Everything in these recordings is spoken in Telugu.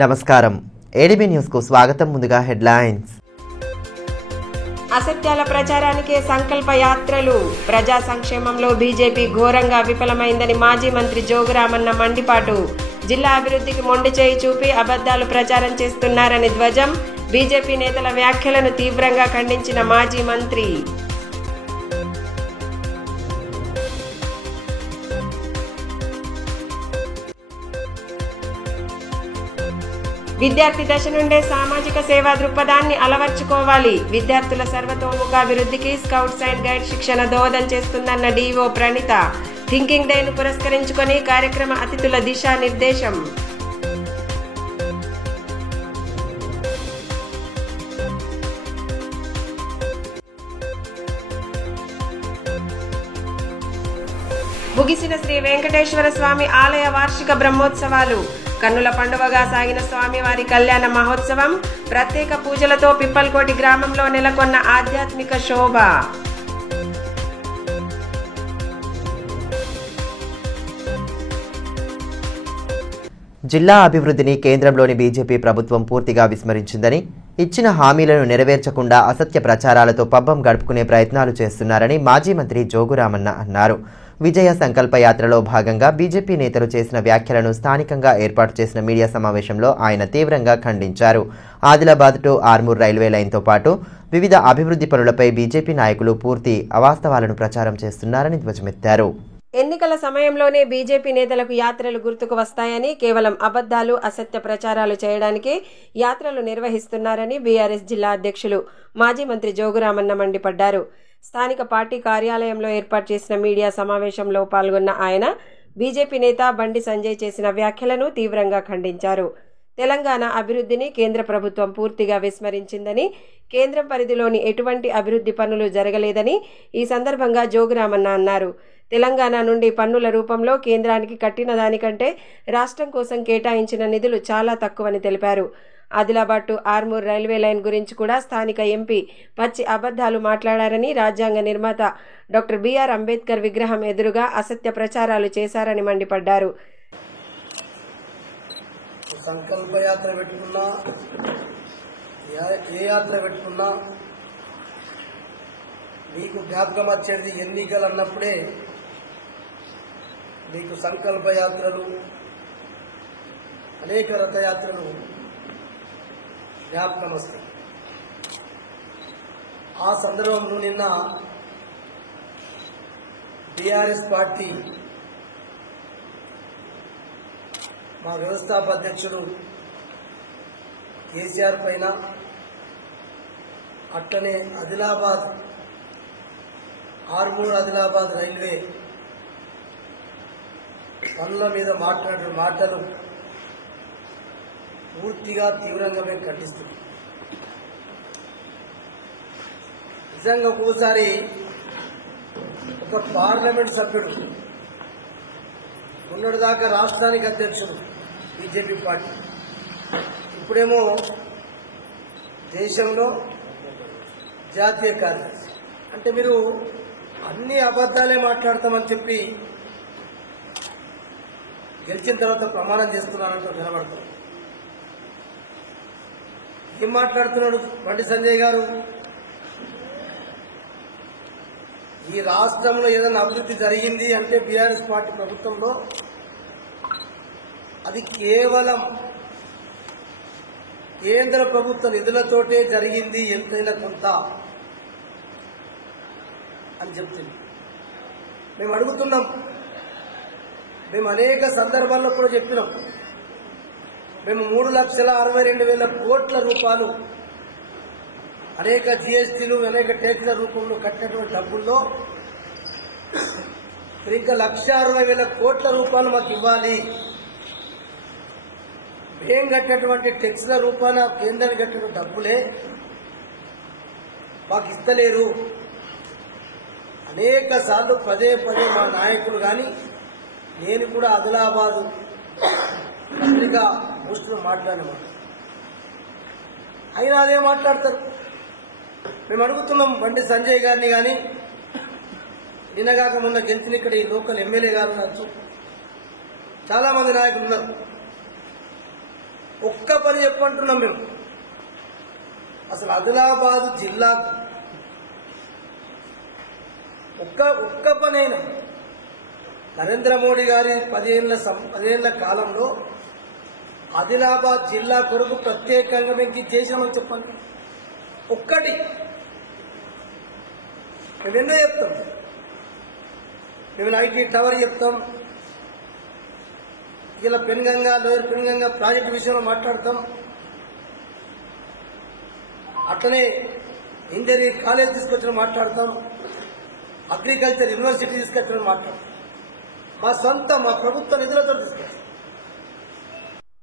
నమస్కారం ఏడీబీ న్యూస్ కు స్వాగతం. ముందుగా హెడ్లైన్స్. అసత్యాల ప్రచారానికే సంకల్ప యాత్రలు. ప్రజా సంక్షేమంలో బీజేపీ ఘోరంగా విఫలమైందని మాజీ మంత్రి జోగురామన్న మండిపాటు. జిల్లా అభివృద్ధికి మొండి చేయి చూపి అబద్ధాలు ప్రచారం చేస్తున్నారని ధ్వజం. బీజేపీ నేతల వ్యాఖ్యలను తీవ్రంగా ఖండించిన మాజీ మంత్రి. విద్యార్థి దశ నుండే సామాజిక సేవా దృక్పథాన్ని అలవర్చుకోవాలి. విద్యార్థుల సర్వతోముఖాభివృద్ధికి స్కౌట్స్ అండ్ గైడ్ శిక్షణ దోహదం చేస్తుందన్న డీఓ ప్రణీత. థింకింగ్ డేను పురస్కరించుకొని కార్యక్రమ అతిథుల దిశానిర్దేశం. ముగిసిన శ్రీ వెంకటేశ్వర స్వామి ఆలయ వార్షిక బ్రహ్మోత్సవాలు. కన్నుల పండువగా సాగిన స్వామివారి కళ్యాణ మహోత్సవం. ప్రత్యేక పూజలతో పిప్పల్కోటి గ్రామంలో నెలకొన్న ఆధ్యాత్మిక శోభ. జిల్లా అభివృద్ధిని కేంద్రంలోని బీజేపీ ప్రభుత్వం పూర్తిగా విస్మరించిందని, ఇచ్చిన హామీలను నెరవేర్చకుండా అసత్య ప్రచారాలతో పబ్బం గడుపుకునే ప్రయత్నాలు చేస్తున్నారని మాజీ మంత్రి జోగురామన్న అన్నారు. విజయ సంకల్ప యాత్రలో భాగంగా బీజేపీ నేతలు చేసిన వ్యాఖ్యలను స్థానికంగా ఏర్పాటు చేసిన మీడియా సమావేశంలో ఆయన తీవ్రంగా ఖండించారు. ఆదిలాబాద్ టు ఆర్మూర్ రైల్వే లైన్తో పాటు వివిధ అభివృద్ధి పనులపై బీజేపీ నాయకులు పూర్తి అవాస్తవాలను ప్రచారం చేస్తున్నారని ధ్వజమెత్తారు. ఎన్నికల సమయంలోనే బీజేపీ నేతలకు యాత్రలు గుర్తుకు వస్తాయని, కేవలం అబద్ధాలు అసత్య ప్రచారాలు చేయడానికి యాత్రలు నిర్వహిస్తున్నారని బీఆర్ఎస్ జిల్లా అధ్యక్షులు మాజీ మంత్రి జోగురామన్న మండిపడ్డారు. స్థానిక పార్టీ కార్యాలయంలో ఏర్పాటు చేసిన మీడియా సమావేశంలో పాల్గొన్న ఆయన బీజేపీ నేత బండి సంజయ్ చేసిన వ్యాఖ్యలను తీవ్రంగా ఖండించారు. తెలంగాణ అభివృద్ధిని కేంద్ర ప్రభుత్వం పూర్తిగా విస్మరించిందని, కేంద్రం పరిధిలోని ఎటువంటి అభివృద్ధి పనులు జరగలేదని ఈ సందర్భంగా జోగురామన్న అన్నారు. తెలంగాణ నుండి పన్నుల రూపంలో కేంద్రానికి కట్టిన దానికంటే రాష్ట్రం కోసం కేటాయించిన నిధులు చాలా తక్కువని తెలిపారు. Adilabad to Armoor railway line గురించి కూడా స్థానిక ఎంపీ పచ్చి అబద్ధాలు మాట్లాడారని, రాజ్యాంగ నిర్మాత డాక్టర్ బిఆర్ అంబేద్కర్ విగ్రహం ఎదురుగా అసత్య ప్రచారాలు చేశారని మండిపడ్డారు. సంకల్ప యాత్ర పెట్టుకున్నా, ఏ యాత్ర పెట్టుకున్నా మీకు జ్ఞాపకం వచ్చేది ఎన్నికలు అన్నప్పుడే మీకు సంకల్ప యాత్రలు, అనేక రథయాత్రలు జ్ఞాపకం వస్తాయి. ఆ సందర్భంలో నిన్న టీఆర్ఎస్ పార్టీ మా వ్యవస్థాపక అధ్యక్షుడు కేసీఆర్ పైన, అట్లనే ఆదిలాబాద్ ఆర్మూర్ ఆదిలాబాద్ రైల్వే పనుల మీద మాట్లాడిన మాటలు పూర్తిగా తీవ్రంగా మేము ఖండిస్తున్నాం. నిజంగా ఒక్కోసారి ఒక పార్లమెంట్ సభ్యుడు, మొన్నటిదాకా రాష్ట్రానికి అధ్యక్షుడు బీజేపీ పార్టీ, ఇప్పుడేమో దేశంలో జాతీయ కార్యదర్శి, అంటే మీరు అన్ని అబద్ధాలే మాట్లాడతామని చెప్పి గెలిచిన తర్వాత ప్రమాణం చేస్తున్నారంటూ కనబడతారు. ఏం మాట్లాడుతున్నాడు బండి సంజయ్ గారు? ఈ రాష్ట్రంలో ఏదైనా అభివృద్ధి జరిగింది అంటే బీఆర్ఎస్ పార్టీ ప్రభుత్వంలో అది కేవలం కేంద్ర ప్రభుత్వ నిధులతోటే జరిగింది, ఎంతైనా కొంత అని చెప్తుంది. మేము అడుగుతున్నాం, మేము అనేక సందర్భాల్లో కూడా చెప్పినాం, మేము 3,62,000 కోట్ల రూపాయలు అనేక జీఎస్టీలు, అనేక ట్యాక్స్ల రూపంలో కట్టినటువంటి డబ్బుల్లో ఇంకా 1,60,000 కోట్ల రూపాయలు మాకు ఇవ్వాలి, మేము కట్టినటువంటి ట్యాక్స్ల రూపాయల కేంద్రానికి కట్టిన డబ్బులే మాకు ఇస్తలేరు. అనేక సార్లు పదే పదే మా నాయకులు కానీ నేను కూడా ఆదిలాబాద్ పత్రిక పోస్టులో మాట్లాడినమాట, అయినా అదే మాట్లాడతారు. మేము అడుగుతున్నాం బండి సంజయ్ గారిని కానీ, నిన్నగాక మొన్న గెలిచిన ఇక్కడ ఈ లోకల్ ఎమ్మెల్యే గారు ఉన్నారు, చాలా మంది నాయకులు ఉన్నారు. ఒక్క పని చెప్పంటున్నాం మేము. అసలు ఆదిలాబాద్ జిల్లా ఒక్క పనైనా నరేంద్ర మోడీ గారి 10 ఏళ్ల కాలంలో ఆదిలాబాద్ జిల్లా కొరకు ప్రత్యేకంగా మేము చేసామని చెప్పండి. ఒక్కటి మేము ఎన్నో చెప్తాం. మేము ఐటీ టవర్ చెప్తాం, ఇలా పెన్గంగా లోయర్ పెన్గంగా ప్రాజెక్టు విషయంలో మాట్లాడతాం. అట్లనే ఇంజనీరింగ్ కాలేజ్ తీసుకొచ్చిన మాట్లాడతాం, అగ్రికల్చర్ యూనివర్సిటీ తీసుకొచ్చిన మాట్లాడతాం. మా ప్రభుత్వ నిధులతో తీసుకొచ్చాం.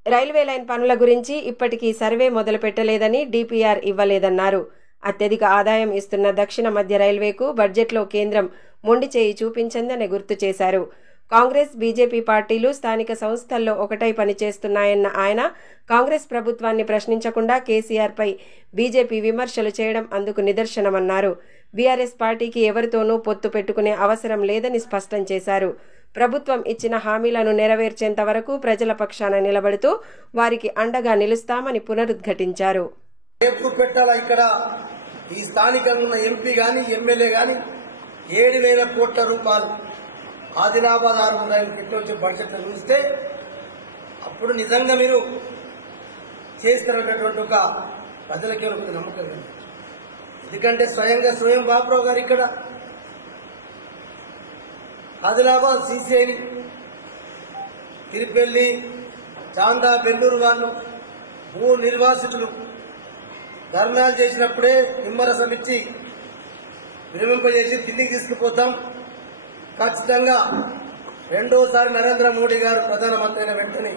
రైల్వే లైన్ పనుల గురించి ఇప్పటికీ సర్వే మొదలు పెట్టలేదని, డిపిఆర్ ఇవ్వలేదన్నారు. అత్యధిక ఆదాయం ఇస్తున్న దక్షిణ మధ్య రైల్వేకు బడ్జెట్లో కేంద్రం మొండి చేయి చూపించిందని గుర్తు చేశారు. కాంగ్రెస్, బీజేపీ పార్టీలు స్థానిక సంస్థల్లో ఒకటై పనిచేస్తున్నాయన్న ఆయన కాంగ్రెస్ ప్రభుత్వాన్ని ప్రశ్నించకుండా కేసీఆర్పై బీజేపీ విమర్శలు చేయడం అందుకు నిదర్శనమన్నారు. బీఆర్ఎస్ పార్టీకి ఎవరితోనూ పొత్తు పెట్టుకునే అవసరం లేదని స్పష్టం చేశారు. ప్రభుత్వం ఇచ్చిన హామీలను నెరవేర్చేంత వరకు ప్రజల పక్షాన నిలబడుతూ వారికి అండగా నిలుస్తామని పునరుద్ఘాటించారు. ఇక్కడ ఈ స్థానికంగా ఉన్న ఎంపీ గాని ఎమ్మెల్యే గాని 7,000 కోట్ల రూపాయలు ఆదిలాబాద్ 600 వచ్చే బడ్జెట్ చూస్తే అప్పుడు నిజంగా మీరు చేస్తున్నటువంటి ఒక ప్రజలకే ఒక నమ్మకం. ఎందుకంటే స్వయం బాబురావు గారు ఇక్కడ ఆదిలాబాద్ సీసీఐని తిరుపెల్లి చాందా బెల్లూరు వాళ్ళు భూ నిర్వాసితులు ధర్నాలు చేసినప్పుడే నిమ్మరసం ఇచ్చి విరమింపజేసి ఢిల్లీకి తీసుకుపోతాం, ఖచ్చితంగా రెండోసారి నరేంద్ర మోడీ గారు ప్రధానమంత్రి అయిన వెంటనే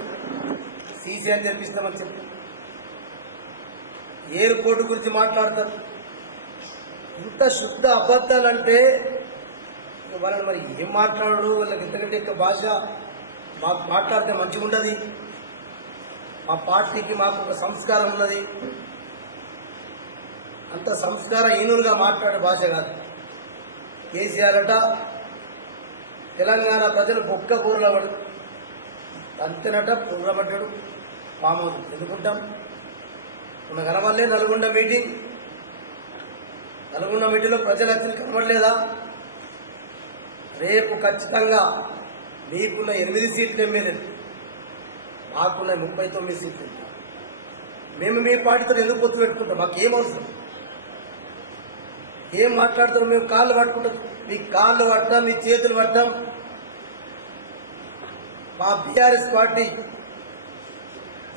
సీసీఐ నిర్మిస్తామని చెప్పి ఎయిర్పోర్టు గురించి మాట్లాడతారు. ఇంత శుద్ధ అబద్దాలంటే వాళ్ళని మరి ఏం మాట్లాడు, వాళ్ళకి ఇంతకంటే ఎక్కువ భాష మాకు మాట్లాడితే మంచిగా ఉండదు. మా పార్టీకి మాకు ఒక సంస్కారం ఉన్నది. అంత సంస్కారహీనులుగా మాట్లాడే భాష కాదు. కేసీఆర్ అట తెలంగాణ ప్రజలు బొక్క కూరలబడు అంతేనట, కూరలబడ్డాడు పాము ఎందుకుంటాం. మన కనబడలే నల్గొండ మీటింగ్లో ప్రజలు వచ్చి కనబడలేదా? రేపు ఖచ్చితంగా మీకున్న 8 సీట్లు ఎమ్మెల్యేలు, మాకున్న 39 సీట్లు. మేము మీ పార్టీతో ఎందుకు పొత్తు పెట్టుకుంటాం? మాకేం అవసరం? ఏం మాట్లాడతారు? మేము కాళ్ళు పట్టుకుంటాం, మీ కాళ్ళు పడతాం, మీ చేతులు పడతాం. మా బీఆర్ఎస్ పార్టీ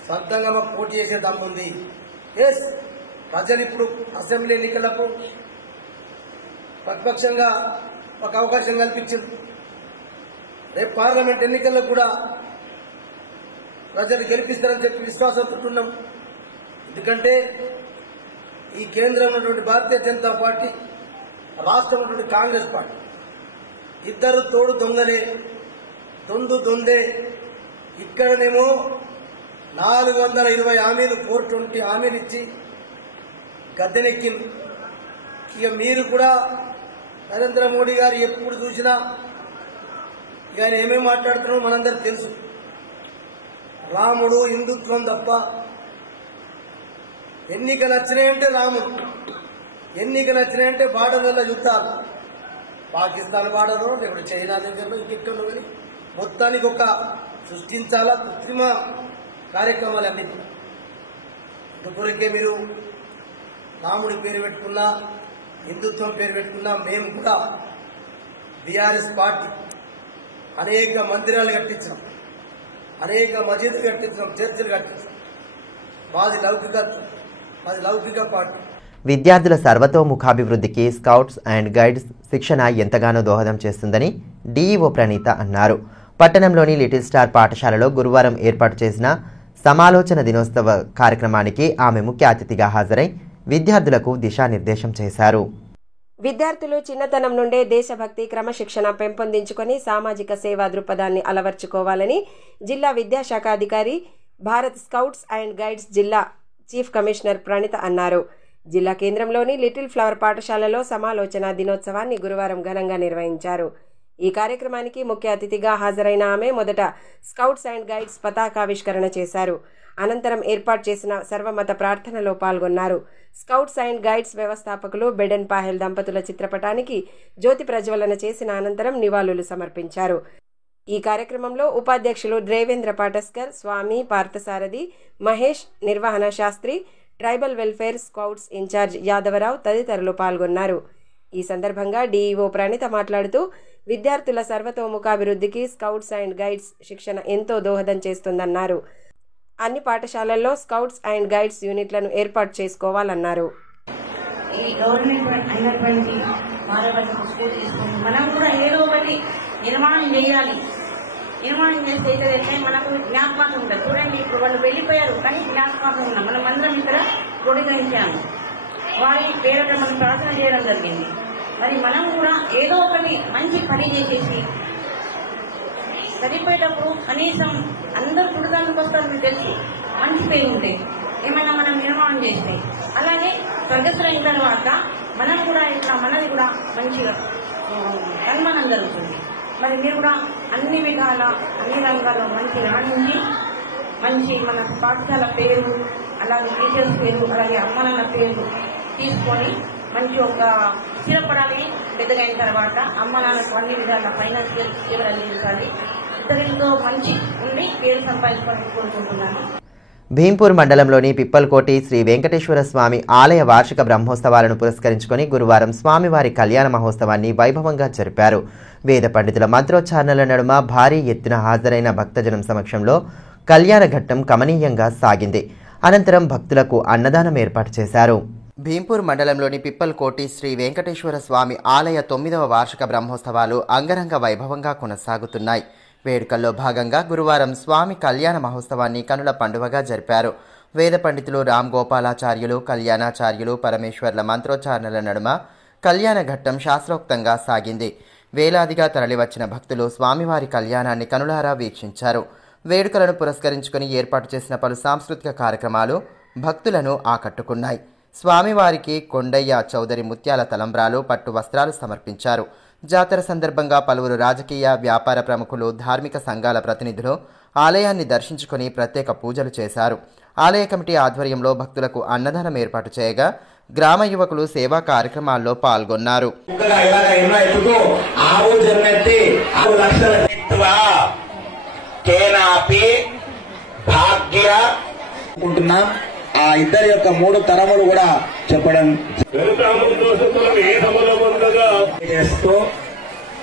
సొంతంగా మాకు పోటీ చేసే దమ్ముంది. ఎస్, ప్రజలు ఇప్పుడు అసెంబ్లీ ఎన్నికలకు ప్రతిపక్షంగా ఒక అవకాశం కల్పించింది. రేపు పార్లమెంట్ ఎన్నికల్లో కూడా ప్రజలు గెలిపిస్తారని చెప్పి విశ్వాసంతో ఉన్నాం. ఎందుకంటే ఈ కేంద్రంలో ఉన్నటువంటి భారతీయ జనతా పార్టీ, రాష్ట్రంలో ఉన్నటువంటి కాంగ్రెస్ పార్టీ ఇద్దరు తోడు దొంగలే, దొందే. ఇక్కడనేమో 420 హామీలు 420 హామీలు ఇచ్చి గద్దెనెక్కింది. ఇక మీరు కూడా నరేంద్ర మోడీ గారు ఎప్పుడు చూసినా ఇక ఆయన ఏమేమి మాట్లాడుతున్నారో మనందరికి తెలుసు. రాముడు హిందుత్వం తప్ప, ఎన్నికలు వచ్చినాయంటే రాముడు, ఎన్నికలు వచ్చినాయంటే బార్డర్ల యుద్ధాలు, పాకిస్తాన్ బార్డర్లో లేకపోతే చైనా దగ్గరలో ఇంకెక్కడో కానీ మొత్తానికి ఒక సృష్టించాలా కృత్రిమ కార్యక్రమాలన్నీ. ఇప్పటికే మీరు రాముడి పేరు పెట్టుకున్నా, హిందుత్వం పేరు పెట్టుకున్నా, మేము కూడా బీఆర్ఎస్ పార్టీ అనేక మందిరాలు కట్టించాం, అనేక మసీదులు కట్టించాం, చర్చిలు కట్టించాం. మాది లౌకిక పార్టీ. విద్యార్థుల సర్వతోముఖాభివృద్ధికి స్కౌట్స్ అండ్ గైడ్స్ శిక్షణ ఎంతగానో దోహదం చేస్తుందని డీఈఓ ప్రణీత అన్నారు. పట్టణంలోని లిటిల్ స్టార్ పాఠశాలలో గురువారం ఏర్పాటు చేసిన సమాలోచన దినోత్సవ కార్యక్రమానికి ఆమె ముఖ్య అతిథిగా హాజరై విద్యార్థులకు దిశానిర్దేశం చేశారు. విద్యార్థులు చిన్నతనం నుండే దేశభక్తి, క్రమశిక్షణ పెంపొందించుకొని సామాజిక సేవా దృక్పథాన్ని అలవర్చుకోవాలని జిల్లా విద్యాశాఖ అధికారి, భారత్ స్కౌట్స్ అండ్ గైడ్స్ జిల్లా చీఫ్ కమిషనర్ ప్రణీత అన్నారు. జిల్లా కేంద్రంలోని లిటిల్ ఫ్లవర్ పాఠశాలలో సమాలోచన దినోత్సవాన్ని గురువారం ఘనంగా నిర్వహించారు. ఈ కార్యక్రమానికి ముఖ్య అతిథిగా హాజరైన ఆమె మొదట స్కౌట్స్ అండ్ గైడ్స్ పతాకావిష్కరణ చేశారు. అనంతరం ఏర్పాటు చేసిన సర్వమత ప్రార్థనలో పాల్గొన్నారు. స్కౌట్స్ అండ్ గైడ్స్ వ్యవస్థాపకులు బెడెన్ పాహెల్ దంపతుల చిత్రపటానికి జ్యోతి ప్రజ్వలన చేసిన అనంతరం నివాళులు సమర్పించారు. ఈ కార్యక్రమంలో ఉపాధ్యక్షులు దేవేంద్ర పాటస్కర్, స్వామి పార్థసారథి, మహేష్, నిర్వహణ Shastri, tribal welfare scouts in charge Yadavarao తదితరులు పాల్గొన్నారు. ఈ సందర్భంగా డీఈఓ ప్రణీత మాట్లాడుతూ విద్యార్థుల సర్వతోముఖాభివృద్ధికి స్కౌట్స్ అండ్ గైడ్స్ శిక్షణ ఎంతో దోహదం చేస్తుందన్నారు. అన్ని పాఠశాలల్లో స్కౌట్స్ అండ్ గైడ్స్ యూనిట్లను ఏర్పాటు చేసుకోవాలన్నారు. ఈ గవర్నమెంట్ అయినటువంటి మనం కూడా ఏదో ఒకటి నిర్మాణం చేయాలి. నిర్మాణం చేస్తే అయితే మనకు జ్ఞాపకాలు ఉంటాయి. చూడండి, ఇప్పుడు వాళ్ళు వెళ్ళిపోయారు కానీ జ్ఞాపకాలు ఉన్నాం. మనం అందరం ఇక్కడ క్రోడీకరించాము. వారి పేరుట మనం ప్రార్థన చేయడం జరిగింది. మరి మనం కూడా ఏదో ఒకటి మంచి పని చేసేసి చనిపోయేటప్పుడు కనీసం అందరూ పుడతానికి వస్తారు. మీకు తెలిసి మంచి పేరు ఉంటాయి ఏమైనా మనం నిర్మాణం చేస్తే. అలాగే స్వర్గస్థులైన తర్వాత మనం కూడా ఇట్లా మనది కూడా మంచిగా సన్మానం జరుగుతుంది. మరి మీరు కూడా అన్ని విధాల అన్ని రంగాల్లో మంచి రాణించి మంచి మన పాఠశాల పేరు, అలాగే టీచర్స్ పేరు, అలాగే అమ్మ నాన్న పేరు తీసుకొని మంచి ఒక స్థిరపడాలి. పెద్దగా అయిన తర్వాత అమ్మ నాన్నకు అన్ని విధాల ఫైనాన్షియల్ సేవలు అందించాలి. ఇతరులతో మంచి ఉండి పేరు సంపాదించుకోవాలని కోరుకుంటున్నాను. భీంపూర్ మండలంలోని పిప్పల్కోటి శ్రీ వెంకటేశ్వర స్వామి ఆలయ వార్షిక బ్రహ్మోత్సవాలను పురస్కరించుకొని గురువారం స్వామివారి కళ్యాణ మహోత్సవాన్ని వైభవంగా జరిపారు. వేద పండితుల మంత్రోచ్చారణల నడుమ భారీ ఎత్తున హాజరైన భక్తజనం సమక్షంలో కళ్యాణ ఘట్టం కమనీయంగా సాగింది. అనంతరం భక్తులకు అన్నదానం ఏర్పాటు చేశారు. భీంపూర్ మండలంలోని పిప్పల్కోటి శ్రీ వెంకటేశ్వర స్వామి ఆలయ 9వ వార్షిక బ్రహ్మోత్సవాలు అంగరంగ వైభవంగా కొనసాగుతున్నాయి. వేడుకల్లో భాగంగా గురువారం స్వామి కళ్యాణ మహోత్సవాన్ని కనుల పండువగా జరిపారు. వేద పండితులు రామ్ గోపాలాచార్యులు, కళ్యాణాచార్యులు, పరమేశ్వర్ల మంత్రోచ్చారణల నడుమ కళ్యాణ ఘట్టం శాస్త్రోక్తంగా సాగింది. వేలాదిగా తరలివచ్చిన భక్తులు స్వామివారి కళ్యాణాన్ని కనులారా వీక్షించారు. వేడుకలను పురస్కరించుకుని ఏర్పాటు చేసిన పలు సాంస్కృతిక కార్యక్రమాలు భక్తులను ఆకట్టుకున్నాయి. స్వామివారికి కొండయ్య చౌదరి ముత్యాల తలంబ్రాలు, పట్టు వస్త్రాలు సమర్పించారు. జాతర సందర్భంగా పలువురు రాజకీయ, వ్యాపార ప్రముఖులు, ధార్మిక సంఘాల ప్రతినిధులు ఆలయాన్ని దర్శించుకుని ప్రత్యేక పూజలు చేశారు. ఆలయ కమిటీ ఆధ్వర్యంలో భక్తులకు అన్నదానం ఏర్పాటు చేయగా గ్రామ యువకులు సేవా కార్యక్రమాల్లో పాల్గొన్నారు. ఆ ఇద్దరి యొక్క 3 తరములు కూడా చెప్పడం చేస్తూ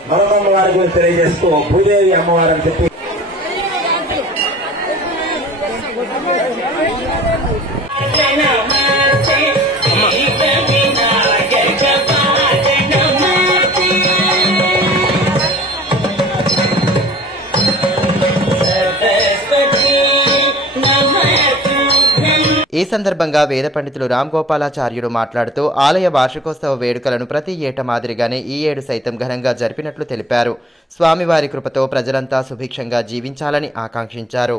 మరొకమ్మ వారి గురించి తెలియజేస్తూ భూదేవి అమ్మవారని చెప్పి ఈ సందర్భంగా వేద పండితులు రామ్ గోపాలాచార్యుడు మాట్లాడుతూ ఆలయ వార్షికోత్సవ వేడుకలను ప్రతి ఏటా మాదిరిగానే ఈ ఏడు సైతం ఘనంగా జరిపినట్లు తెలిపారు. స్వామివారి కృపతో ప్రజలంతా సుభిక్షంగా జీవించాలని ఆకాంక్షించారు.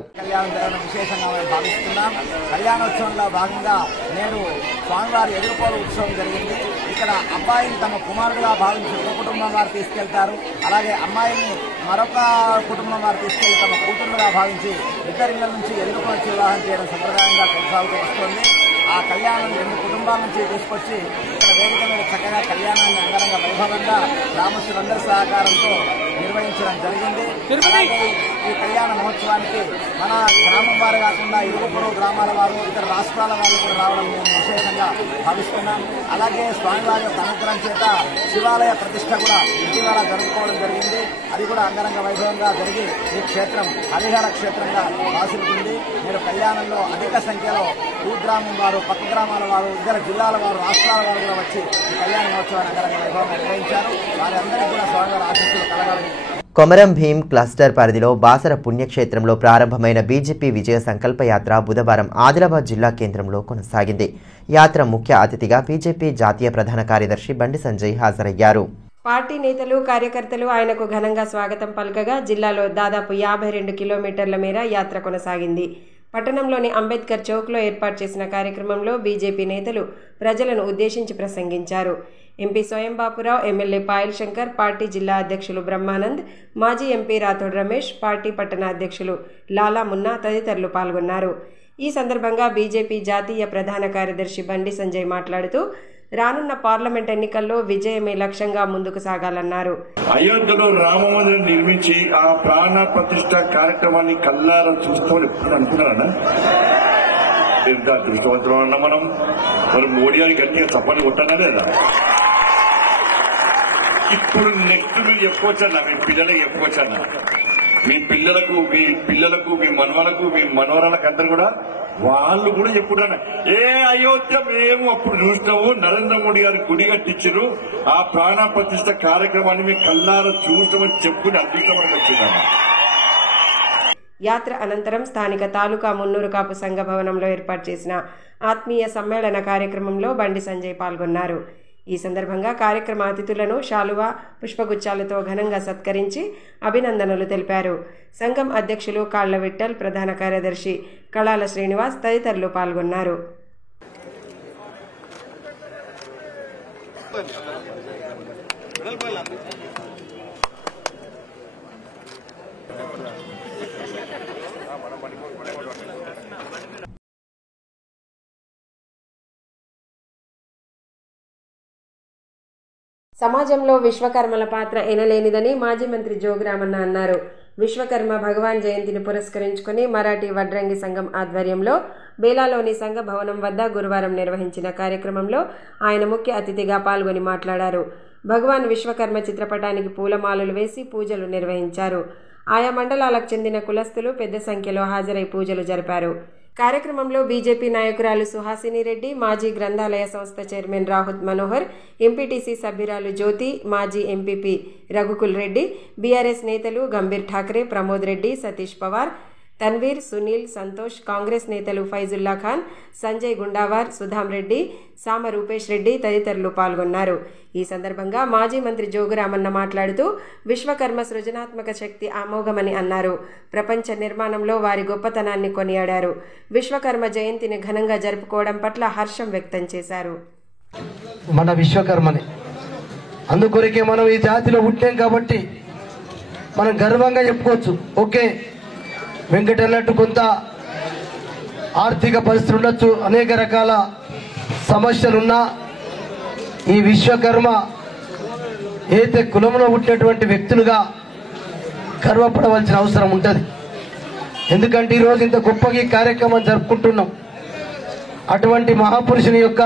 కళ్యాణోత్సవంలో భాగంగా నేడు స్వామివారి ఎదుర్కోలు ఉత్సవం జరిగింది. ఇక్కడ అబ్బాయిని తమ కుమారుడుగా భావించి ఒక కుటుంబం వారు తీసుకెళ్తారు. అలాగే అమ్మాయిని మరొక కుటుంబం వారు తీసుకెళ్లి తమ కూతురుగా భావించి ఇద్దరిళ్ళ నుంచి ఎదుర్కొని వివాహం చేయడం సంప్రదాయంగా కొనసాగుతూ వస్తుంది. ఆ కళ్యాణం 2 కుటుంబాల నుంచి తీసుకొచ్చి ఇక్కడ వేదిక మీద చక్కగా కళ్యాణాన్ని అంగరంగ వైభవంగా గ్రామస్తులందరి సహకారంతో నిర్వహించడం జరిగింది. ఈ కళ్యాణ మహోత్సవానికి మన గ్రామం వారు కాకుండా ఇరుగు పొరుగు గ్రామాల వారు, ఇతర రాష్ట్రాల వాళ్ళు కూడా రావడం మేము విశేషంగా భావిస్తున్నాం. అలాగే స్వామివారి యొక్క అనుగ్రహం చేత శివాలయ ప్రతిష్ట కూడా ఇటీవల జరుపుకోవడం జరిగింది. అది కూడా అంగరంగ వైభవంగా జరిగి ఈ క్షేత్రం హరిహర క్షేత్రంగా భాసిల్లుతుంది. మీరు కళ్యాణంలో అధిక సంఖ్యలో గ్రామం వారు, పక్క గ్రామాల వారు, ఇతర జిల్లాల వారు, రాష్ట్రాల వారు కూడా వచ్చి ఈ కళ్యాణ మహోత్సవాన్ని అంగరంగ వైభవంగా నిర్వహించారు. వారి అందరికీ కూడా స్వామివారి ఆశీస్సులు కలగాలని. కొమరం భీం క్లస్టర్ పరిధిలో బాసర పుణ్యక్షేత్రంలో ప్రారంభమైన బీజేపీ విజయ సంకల్ప యాత్ర బుధవారం ఆదిలాబాద్ జిల్లా కేంద్రంలో కొనసాగింది. యాత్ర ముఖ్య అతిథిగా బీజేపీ జాతీయ ప్రధాన కార్యదర్శి బండి సంజయ్ హాజరయ్యారు. పార్టీ నేతలు, కార్యకర్తలు ఆయనకు ఘనంగా స్వాగతం పలకగా జిల్లాలో దాదాపు 52 కిలోమీటర్ల మేర యాత్ర కొనసాగింది. పట్టణంలోని అంబేద్కర్ చౌక్లో ఏర్పాటు చేసిన కార్యక్రమంలో బీజేపీ నేతలు ప్రజలను ఉద్దేశించి ప్రసంగించారు. ఎంపీ స్వయం బాపురావు, ఎమ్మెల్యే పాయల్ శంకర్, పార్టీ జిల్లా అధ్యక్షులు బ్రహ్మానంద్, మాజీ ఎంపీ రాథోడ్ రమేష్, పార్టీ పట్టణ అధ్యక్షులు లాలా మున్నా తదితరులు పాల్గొన్నారు. ఈ సందర్భంగా బీజేపీ జాతీయ ప్రధాన కార్యదర్శి బండి సంజయ్ మాట్లాడుతూ రానున్న పార్లమెంట్ ఎన్నికల్లో విజయమే లక్ష్యంగా ముందుకు సాగాలన్నారు. అయోధ్యలో రామమందిరం నిర్మించి ఆ ప్రాణ ప్రతిష్ట కార్యక్రమాన్ని కల్లారా చూస్తామని అనుకున్నారన్నా ఎంత అదృష్టవంతులు అన్నా మనం మోడీ గారికి గట్టిగా తప్పని కొట్టానా లేదా? ఇప్పుడు నెక్స్ట్ మీరు చెప్పుకోవచ్చన్నా, మీ పిల్లలకి చెప్పుకోవచ్చన్నా, మీ పిల్లలకు మీ మనవలకు మీ మనవరాలకు అందరు కూడా వాళ్ళు కూడా చెప్పుకుంటారు, ఏ అయోధ్య మేము అప్పుడు చూసినాము, నరేంద్ర మోడీ గారి గుడి కట్టించారు, ఆ ప్రాణ ప్రతిష్ట కార్యక్రమాన్ని మేము కల్లారా చూస్తామని చెప్పుకుని అద్భుతమని వచ్చిందన్న. యాత్ర అనంతరం స్థానిక తాలూకా మున్నూరు కాపు సంఘ భవనంలో ఏర్పాటు చేసిన ఆత్మీయ సమ్మేళన కార్యక్రమంలో బండి సంజయ్ పాల్గొన్నారు. ఈ సందర్భంగా కార్యక్రమ అతిథులను శాలువా, పుష్పగుచ్చాలతో ఘనంగా సత్కరించి అభినందనలు తెలిపారు. సంఘం అధ్యక్షులు కాళ్ల విఠల్, ప్రధాన కార్యదర్శి కళాల శ్రీనివాస్ తదితరులు పాల్గొన్నారు. సమాజంలో విశ్వకర్మల పాత్ర ఎనలేనిదని మాజీ మంత్రి జోగురామన్న అన్నారు. విశ్వకర్మ భగవాన్ జయంతిని పురస్కరించుకుని మరాఠీ వడ్రంగి సంఘం ఆధ్వర్యంలో బేలాలోని సంఘ భవనం వద్ద గురువారం నిర్వహించిన కార్యక్రమంలో ఆయన ముఖ్య అతిథిగా పాల్గొని మాట్లాడారు. భగవాన్ విశ్వకర్మ చిత్రపటానికి పూలమాలలు వేసి పూజలు నిర్వహించారు. ఆయా మండలాలకు చెందిన కులస్తులు పెద్ద సంఖ్యలో హాజరై పూజలు జరిపారు. కార్యక్రమంలో బీజేపీ నాయకురాలు సుహాసిని రెడ్డి, మాజీ గ్రంథాలయ సంస్థ చైర్మన్ రాహుత్ మనోహర్, ఎంపీటీసీ సభ్యురాలు జ్యోతి, మాజీ ఎంపీపీ రఘుకుల్ రెడ్డి, బీఆర్ఎస్ నేతలు గంభీర్ ఠాకరే, ప్రమోద్ రెడ్డి, సతీష్ పవార్, తన్వీర్, సునీల్, సంతోష్, కాంగ్రెస్ నేతలు ఫైజుల్లా ఖాన్, సంజయ్ గుండావార్, సుధాం రెడ్డి, సామ రూపేష్ రెడ్డి తదితరులు పాల్గొన్నారు. ఈ సందర్భంగా మాజీ మంత్రి జోగురామన్న మాట్లాడుతూ విశ్వకర్మ సృజనాత్మక శక్తి అమోఘమని అన్నారు. ప్రపంచ నిర్మాణంలో వారి గొప్పతనాన్ని కొనియాడారు. విశ్వకర్మ జయంతిని ఘనంగా జరుపుకోవడం పట్ల హర్షం వ్యక్తం చేశారు. మన విశ్వకర్మని అందుకొరకే మనం ఈ జాతిలో పుట్టాం కాబట్టి మనం గర్వంగా చెప్పుకోవచ్చు. ఓకే, వెంకట అన్నట్టు కొంత ఆర్థిక పరిస్థితులు ఉండొచ్చు, అనేక రకాల సమస్యలున్నా ఈ విశ్వకర్మ ఏదైతే కులంలో పుట్టినటువంటి వ్యక్తులుగా గర్వపడవలసిన అవసరం ఉంటుంది. ఎందుకంటే ఈరోజు ఇంత గొప్పగా ఈ కార్యక్రమం జరుపుకుంటున్నాం. అటువంటి మహాపురుషుని యొక్క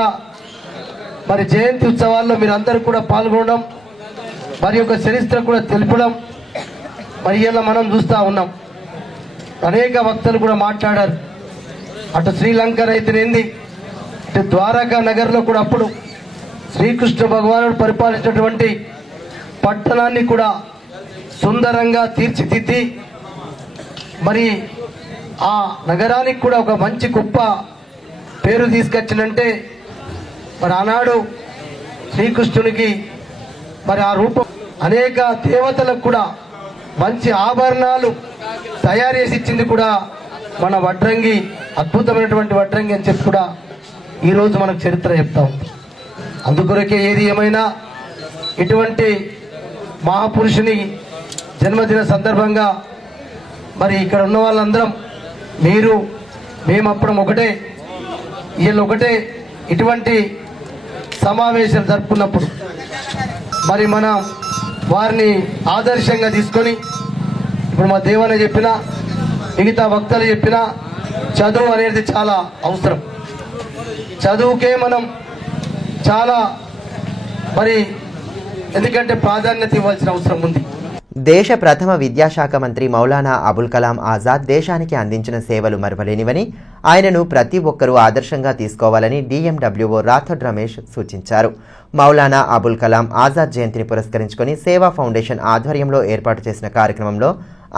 మరి జయంతి ఉత్సవాల్లో మీరందరూ కూడా పాల్గొనడం, మరి యొక్క చరిత్ర కూడా తెలుపడం మరి ఇలా మనం చూస్తూ ఉన్నాం. అనేక వక్తలు కూడా మాట్లాడారు. అటు శ్రీలంకన్ అయితేనేంది, ఇటు ద్వారకా నగర్లో కూడా అప్పుడు శ్రీకృష్ణ భగవానుడు పరిపాలించినటువంటి పట్టణాన్ని కూడా సుందరంగా తీర్చిదిద్ది మరి ఆ నగరానికి కూడా ఒక మంచి గొప్ప పేరు తీసుకొచ్చినంటే మరి ఆనాడు శ్రీకృష్ణునికి మరి ఆ రూపం అనేక దేవతలకు కూడా మంచి ఆభరణాలు తయారు చేసి ఇచ్చింది కూడా మన వడ్రంగి, అద్భుతమైనటువంటి వడ్రంగి అని చెప్పి కూడా ఈరోజు మనకు చరిత్ర చెప్తా ఉంది. అందుకొరకే ఏది ఏమైనా ఇటువంటి మహాపురుషుని జన్మదిన సందర్భంగా మరి ఇక్కడ ఉన్న వాళ్ళందరం మేమప్పుడు ఒకటే, వీళ్ళు ఒకటే, ఇటువంటి సమావేశాలు జరుపుకున్నప్పుడు మరి మనం వారిని ఆదర్శంగా తీసుకొని ఇప్పుడు మా దేవన్న చెప్పినా మిగతా వక్తలు చెప్పినా చదువు అనేది చాలా అవసరం. చదువుకే మనం చాలా మరి ఎందుకంటే ప్రాధాన్యత ఇవ్వాల్సిన అవసరం ఉంది. దేశ ప్రథమ విద్యాశాఖ మంత్రి మౌలానా అబుల్ కలాం ఆజాద్ దేశానికి అందించిన సేవలు మరువలేనివని, ఆయనను ప్రతి ఒక్కరూ ఆదర్శంగా తీసుకోవాలని డీఎండబ్ల్యూఓ రాథోడ్ రమేష్ సూచించారు. మౌలానా అబుల్ కలాం ఆజాద్ జయంతిని పురస్కరించుకొని సేవా ఫౌండేషన్ ఆధ్వర్యంలో ఏర్పాటు చేసిన కార్యక్రమంలో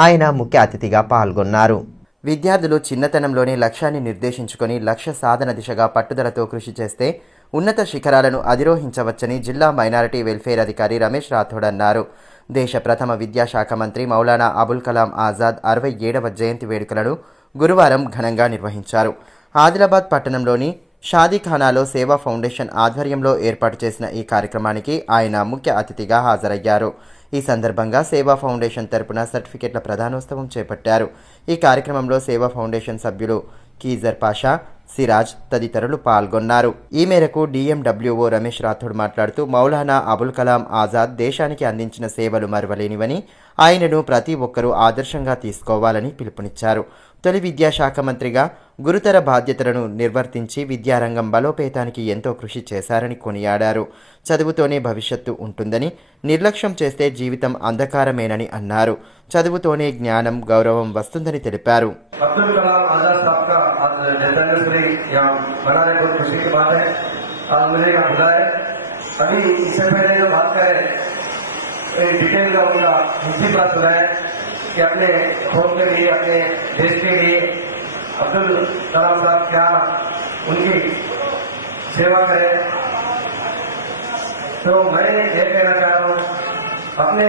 ఆయన ముఖ్య అతిథిగా పాల్గొన్నారు. విద్యార్థులు చిన్నతనంలోనే లక్ష్యాన్ని నిర్దేశించుకొని లక్ష్య సాధన దిశగా పట్టుదలతో కృషి చేస్తే ఉన్నత శిఖరాలను అధిరోహించవచ్చని జిల్లా మైనారిటీ వెల్ఫేర్ అధికారి రమేష్ రాథోడ్ అన్నారు. దేశ ప్రథమ విద్యాశాఖ మంత్రి మౌలానా అబుల్ కలాం ఆజాద్ 67వ జయంతి వేడుకలను గురువారం ఘనంగా నిర్వహించారు. ఆదిలాబాద్ పట్టణంలోని షాదీఖానాలో సేవా ఫౌండేషన్ ఆధ్వర్యంలో ఏర్పాటు చేసిన ఈ కార్యక్రమానికి ఆయన ముఖ్య అతిథిగా హాజరయ్యారు. ఈ సందర్భంగా సేవా ఫౌండేషన్ తరపున సర్టిఫికెట్ల ప్రదానోత్సవం చేపట్టారు. ఈ కార్యక్రమంలో సేవా ఫౌండేషన్ సభ్యులు కీజర్ పాషా, సిరాజ్ తదితరులు పాల్గొన్నారు. ఈ మేరకు DMWO రమేష్ రాథోడ్ మాట్లాడుతూ మౌలానా అబుల్ కలాం ఆజాద్ దేశానికి అందించిన సేవలు మరువలేనివని, ఆయనను ప్రతి ఒక్కరూ ఆదర్శంగా తీసుకోవాలని పిలుపునిచ్చారు. తొలి విద్యాశాఖ మంత్రిగా గురుతర బాధ్యతలను నిర్వర్తించి విద్యారంగం బలోపేతానికి ఎంతో కృషి చేశారని కొనియాడారు. చదువుతోనే భవిష్యత్తు ఉంటుందని, నిర్లక్ష్యం చేస్తే జీవితం అంధకారమేనని అన్నారు. చదువుతోనే జ్ఞానం, గౌరవం వస్తుందని తెలిపారు. अब्दुल कलाम आजाद साहब का आज डेथ एनिवर्सरी यहाँ मनाने बहुत खुशी की बात है। आज मुझे यहाँ बुलाया है। अभी इससे पहले जो बात करें डिटेल का उनका हिस्ट्री प्राप्त हो रहा है कि अपने कौम के लिए, अपने देश के लिए अब्दुल कलाम साहब क्या उनकी सेवा करें। तो मैं ये कहना चाह रहा हूँ, अपने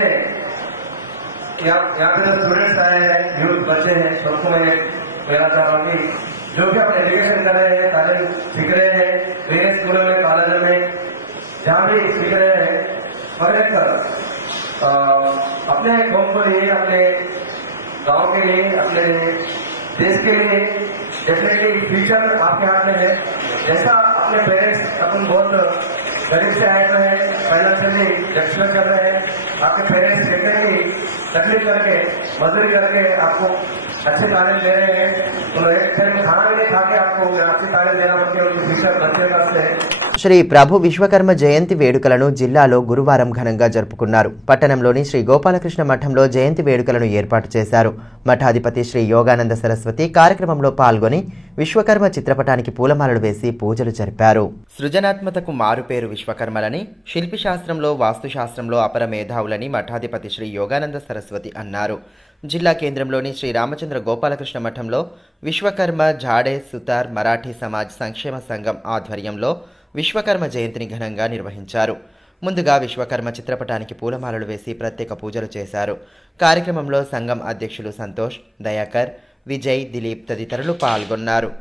यहाँ पे जो स्टूडेंट्स आए हैं, यूथ बच्चे हैं, सबको मैं कहना चाह रहा हूँ कि जो भी अपने एजुकेशन कर रहे हैं, तालीम सीख रहे हैं, वेरियस स्कूलों में, कॉलेजों में, जहाँ भी सीख रहे हैं, और एक अपने कौम के लिए, अपने गांव के लिए, अपने देश के लिए डेफिनेटली फ्यूचर आपके हाथ में है। जैसा अपने पेरेंट्स अपन बहुत गरीब से आए हुए हैं, फाइनेंशियली एक्सप्लेन कर रहे हैं, आपके पेरेंट्स कितने भी तकलीफ करके मजदूरी करके आपको अच्छे तालीम दे रहे हैं, तो एक टाइम खाना भी नहीं खा के आपको अच्छी तालीम देना पड़ती है, उनके फ्यूचर बच्चे करते हैं। శ్రీ ప్రభు విశ్వకర్మ జయంతి వేడుకలను జిల్లాలో గురువారం ఘనంగా జరుపుకున్నారు. పట్టణంలోని శ్రీ గోపాలకృష్ణ మఠంలో జయంతి వేడుకలను ఏర్పాటు చేశారు. మఠాధిపతి శ్రీ యోగానంద సరస్వతి కార్యక్రమంలో పాల్గొని విశ్వకర్మ చిత్రపటానికి పూలమాలలు వేసి పూజలు జరిపారు. సృజనాత్మకతకు మారుపేరు విశ్వకర్మలని, శిల్పిశాస్త్రంలో, వాస్తుశాస్త్రంలో అపర మేధావులని మఠాధిపతి శ్రీ యోగానంద సరస్వతి అన్నారు. జిల్లా కేంద్రంలోని శ్రీ రామచంద్ర గోపాలకృష్ణ మఠంలో విశ్వకర్మ జాడే సుతార్ మరాఠీ సమాజ్ సంక్షేమ సంఘం ఆధ్వర్యంలో విశ్వకర్మ జయంతిని ఘనంగా నిర్వహించారు. ముందుగా విశ్వకర్మ చిత్రపటానికి పూలమాలలు వేసి ప్రత్యేక పూజలు చేశారు. కార్యక్రమంలో సంఘం అధ్యక్షులు సంతోష్, దయాకర్, విజయ్, దిలీప్ తదితరులు పాల్గొన్నారు.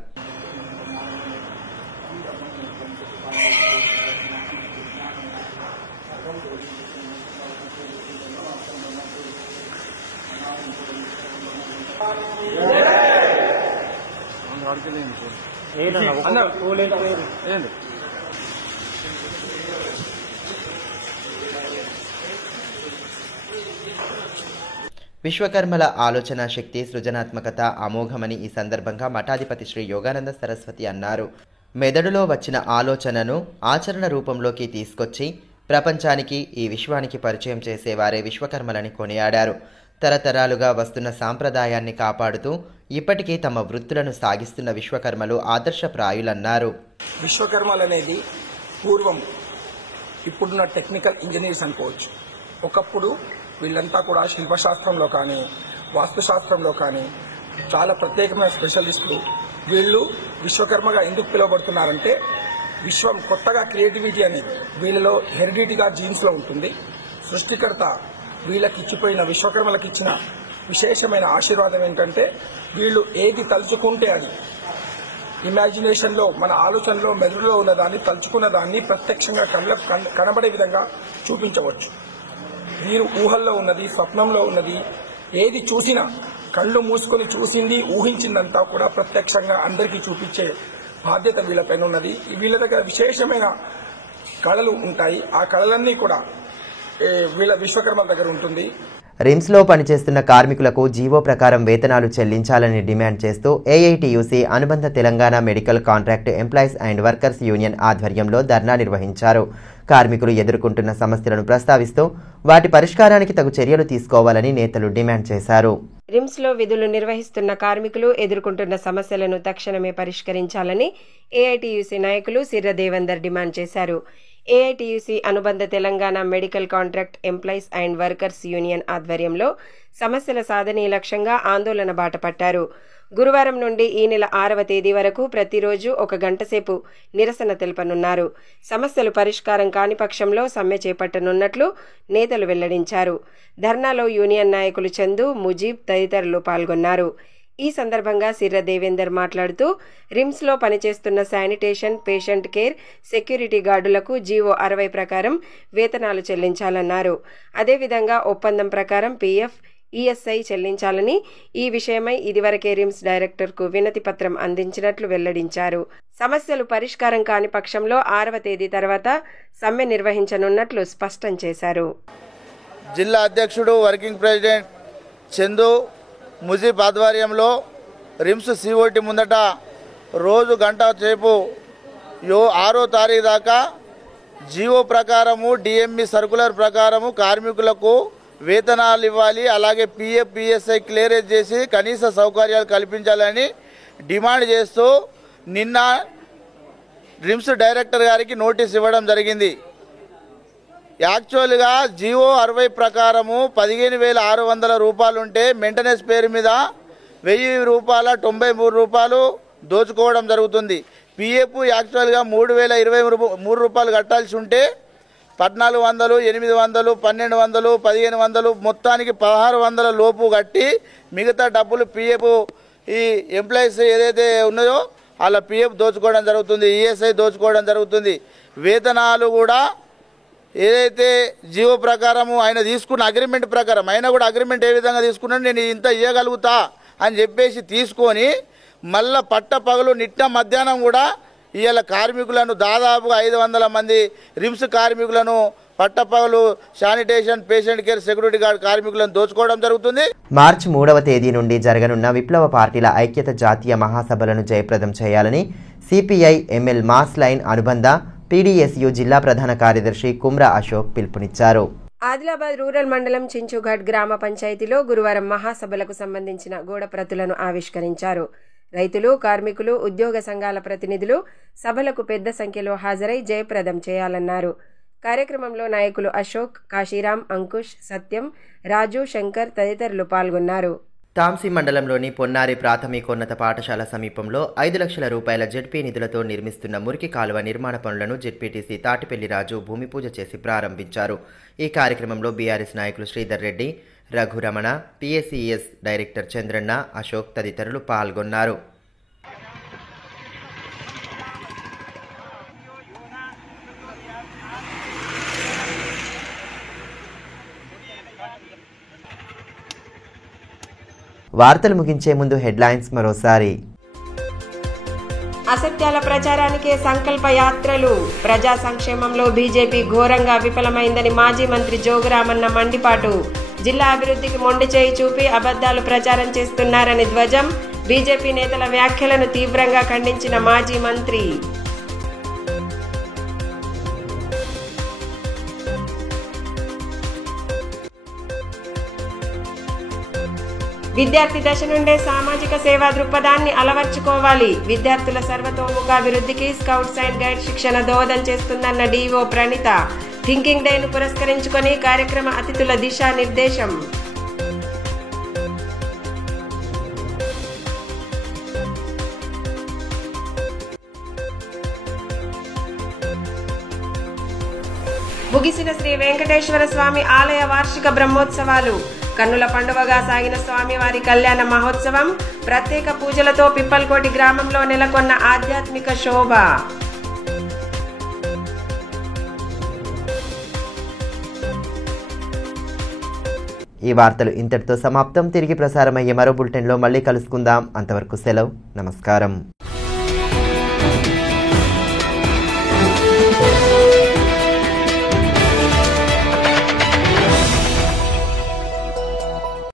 విశ్వకర్మల ఆలోచన శక్తి, సృజనాత్మకత అమోఘమని ఈ సందర్భంగా మఠాధిపతి శ్రీ యోగానంద సరస్వతి అన్నారు. మెదడులో వచ్చిన ఆలోచనను ఆచరణ రూపంలోకి తీసుకొచ్చి ప్రపంచానికి, ఈ విశ్వానికి పరిచయం చేసేవారే విశ్వకర్మలని కొనియాడారు. తరతరాలుగా వస్తున్న సాంప్రదాయాన్ని కాపాడుతూ ఇప్పటికీ తమ వృత్తులను సాగిస్తున్న విశ్వకర్మలు ఆదర్శప్రాయులన్నారు. విశ్వకర్మలు అనేది పూర్వం ఇప్పుడున్న టెక్నికల్ ఇంజనీర్స్ అనుకోవచ్చు. ఒకప్పుడు వీళ్ళంతా కూడా శిల్పశాస్త్రంలో కానీ, వాస్తుశాస్త్రంలో కానీ చాలా ప్రత్యేకమైన స్పెషలిస్టులు. వీళ్ళు విశ్వకర్మగా ఎందుకు పిలువబడుతున్నారంటే, విశ్వం కొత్తగా క్రియేటివిటీ అనేది వీళ్ళలో హెరిడిటీగా జీన్స్లో ఉంటుంది. సృష్టికర్త వీళ్ళకి ఇచ్చిపోయిన, విశ్వకర్మలకు ఇచ్చిన విశేషమైన ఆశీర్వాదం ఏంటంటే, వీళ్ళు ఏది తలుచుకుంటే అది ఇమాజినేషన్లో, మన ఆలోచనలో, మెదడులో ఉన్నదాన్ని, తలుచుకున్న దాన్ని ప్రత్యక్షంగా కనబడే విధంగా చూపించవచ్చు. వీరు ఊహల్లో ఉన్నది, స్వప్నంలో ఉన్నది, ఏది చూసినా కళ్ళు మూసుకొని చూసింది, ఊహించిందంతా కూడా ప్రత్యక్షంగా అందరికీ చూపించే బాధ్యత వీళ్ళపైన ఉన్నది. వీళ్ళ దగ్గర విశేషమైన కళలు ఉంటాయి. ఆ కళలన్నీ కూడా వీళ్ళ విశ్వకర్మల దగ్గర ఉంటుంది. రిమ్స్లో పనిచేస్తున్న కార్మికులకు జీవో ప్రకారం వేతనాలు చెల్లించాలని డిమాండ్ చేస్తూ ఏఐటీయూసీ అనుబంధ Telangana medical contract employees and workers union ఆధ్వర్యంలో ధర్నా నిర్వహించారు. కార్మికులు ఎదుర్కొంటున్న సమస్యలను ప్రస్తావిస్తూ వాటి పరిష్కారానికి తగు చర్యలు తీసుకోవాలని నేతలు డిమాండ్ చేశారు. రిమ్స్లో విధులు నిర్వహిస్తున్న కార్మికులు ఎదుర్కొంటున్న సమస్యలను తక్షణమే పరిష్కరించాలని ఏఐటీయూసీ నాయకులు సిర్ర దేవేందర్ డిమాండ్ చేశారు. ఏఐటీయూసీ అనుబంధ Telangana medical contract employees and workers union ఆధ్వర్యంలో సమస్యల సాధనే లక్ష్యంగా ఆందోళన బాట పట్టారు. గురువారం నుండి ఈ నెల 6వ తేదీ వరకు ప్రతిరోజు 1 గంట సేపు నిరసన తెలుపనున్నారు. సమస్యలు పరిష్కారం కాని పక్షంలో సమ్మె చేపట్టనున్నట్లు నేతలు వెల్లడించారు. ధర్నాలో యూనియన్ నాయకులు చందు, ముజీబ్ తదితరులు పాల్గొన్నారు. ఈ సందర్భంగా సిర్ర దేవేందర్ మాట్లాడుతూ రిమ్స్లో పనిచేస్తున్న శానిటేషన్, పేషెంట్ కేర్, సెక్యూరిటీ గార్డులకు జీవో 60 ప్రకారం వేతనాలు చెల్లించాలన్నారు. అదేవిధంగా ఒప్పందం ప్రకారం పీఎఫ్, ఈఎస్ఐ చెల్లించాలని, ఈ విషయమై ఇదివరకే రిమ్స్ డైరెక్టర్కు వినతి పత్రం అందించినట్లు వెల్లడించారు. సమస్యలు పరిష్కారం కాని పక్షంలో 6వ తేదీ తర్వాత సమ్మె నిర్వహించనున్నట్లు స్పష్టం చేశారు. జిల్లా అధ్యక్షుడు వర్కింగ్ ప్రెసిడెంట్ చందు ముజీబ్ ఆధ్వర్యంలో రిమ్స్ సిఓటి ముందట రోజు గంట సేపు 6వ తారీఖు దాకా జీవో ప్రకారము, డిఎంఈ సర్కులర్ ప్రకారము కార్మికులకు వేతనాలు ఇవ్వాలి, అలాగే పీఎఫ్, పిఎస్ఐ క్లియరేజ్ చేసి కనీస సౌకర్యాలు కల్పించాలని డిమాండ్ చేస్తూ నిన్న రిమ్స్ డైరెక్టర్ గారికి నోటీస్ ఇవ్వడం జరిగింది. యాక్చువల్గా జీవో 60 ప్రకారము 15,600 రూపాయలు ఉంటే మెయింటెనెన్స్ పేరు మీద 1,000 రూపాయల 93 రూపాయలు దోచుకోవడం జరుగుతుంది. పిఎఫ్ యాక్చువల్గా 3,023 రూపాయలు కట్టాల్సి ఉంటే 1,400, 800, 1,200, 1,500 మొత్తానికి 1,600 లోపు కట్టి మిగతా డబ్బులు పిఎఫ్ ఈ ఎంప్లాయీస్ ఏదైతే ఉన్నాయో అలా పిఎఫ్ దోచుకోవడం జరుగుతుంది, ఈఎస్ఐ దోచుకోవడం జరుగుతుంది. వేతనాలు కూడా ఏదైతే జీవో ప్రకారము ఆయన తీసుకున్న అగ్రిమెంట్ ప్రకారం, ఆయన కూడా అగ్రిమెంట్ ఏ విధంగా తీసుకున్నాడు, నేను ఇంత ఇవ్వగలుగుతా అని చెప్పేసి తీసుకొని మళ్ళా పగలు నిట్ట మధ్యాహ్నం కూడా ఇవాళ కార్మికులను దాదాపుగా 500 మంది రిమ్స్ కార్మికులను పట్టపగలు sanitation, patient care, security guard కార్మికులను దోచుకోవడం జరుగుతుంది. మార్చి 3వ తేదీ నుండి జరగనున్న విప్లవ పార్టీల ఐక్యత జాతీయ మహాసభలను జయప్రదం చేయాలని సిపిఐ ఎంఎల్ మాస్ లైన్ అనుబంధ పీడీఎస్యు జిల్లా ప్రధాన కార్యదర్శి కుమ్రా అశోక్ పిలుపునిచ్చారు. ఆదిలాబాద్ రూరల్ మండలం చించుఘాట్ గ్రామ పంచాయతీలో గురువారం మహాసభలకు సంబంధించిన గోడ ప్రతులను ఆవిష్కరించారు. రైతులు, కార్మికులు, ఉద్యోగ సంఘాల ప్రతినిధులు సభలకు పెద్ద సంఖ్యలో హాజరై జయప్రదం చేయాలన్నారు. కార్యక్రమంలో నాయకులు అశోక్, కాశీరాం, అంకుష్, సత్యం, రాజు, శంకర్ తదితరులు పాల్గొన్నారు. తాంసీ మండలంలోని పొన్నారి ప్రాథమికోన్నత పాఠశాల సమీపంలో 5 లక్షల రూపాయల జెడ్పీ నిధులతో నిర్మిస్తున్న మురికి కాలువ నిర్మాణ పనులను జెడ్పీటీసీ తాటిపల్లి రాజు భూమి పూజ చేసి ప్రారంభించారు. ఈ కార్యక్రమంలో బీఆర్ఎస్ నాయకులు శ్రీధర్ రెడ్డి, రఘురమణ, పిఎస్సిఎస్ డైరెక్టర్ చంద్రన్న, అశోక్ తదితరులు పాల్గొన్నారు. వార్తలు ముగించే ముందు హెడ్లైన్స్ మరోసారి. అసత్యాల ప్రచారానికే సంకల్ప యాత్రలు, ప్రజా సంక్షేమంలో బీజేపీ ఘోరంగా విఫలమైందని మాజీ మంత్రి జోగురామన్న మండిపాటు, జిల్లా అభివృద్ధికి మొండి చేయి చూపి అబద్ధాలు ప్రచారం చేస్తున్నారని ధ్వజం, బీజేపీ నేతల వ్యాఖ్యలను తీవ్రంగా ఖండించిన మాజీ మంత్రి. విద్యార్థి దశ నుండే సామాజిక సేవా దృక్పథాన్ని అలవర్చుకోవాలి, విద్యార్థుల సర్వతోముఖాభివృద్ధికి స్కౌట్స్ అండ్ గైడ్ శిక్షణ దోహదం చేస్తుందన్న డిఓ ప్రణీత. థింకింగ్ డేను పురస్కరించుకొని కార్యక్రమ అతిథుల దిశానిర్దేశం. ముగిసిన శ్రీ వెంకటేశ్వర స్వామి ఆలయ వార్షిక బ్రహ్మోత్సవాలు, కన్నుల పండువగా సాగిన స్వామివారి కళ్యాణ మహోత్సవం, ప్రత్యేక పూజలతో పిప్పల్కోటి గ్రామంలో నెలకొన్న ఆధ్యాత్మిక శోభ. ఈ వార్తలు ఇంతటితో సమాప్తం. తిరిగి ప్రసారమయ్యే మరో బులెటిన్లో మళ్ళీ కలుసుకుందాం. అంతవరకు సెలవు. నమస్కారం.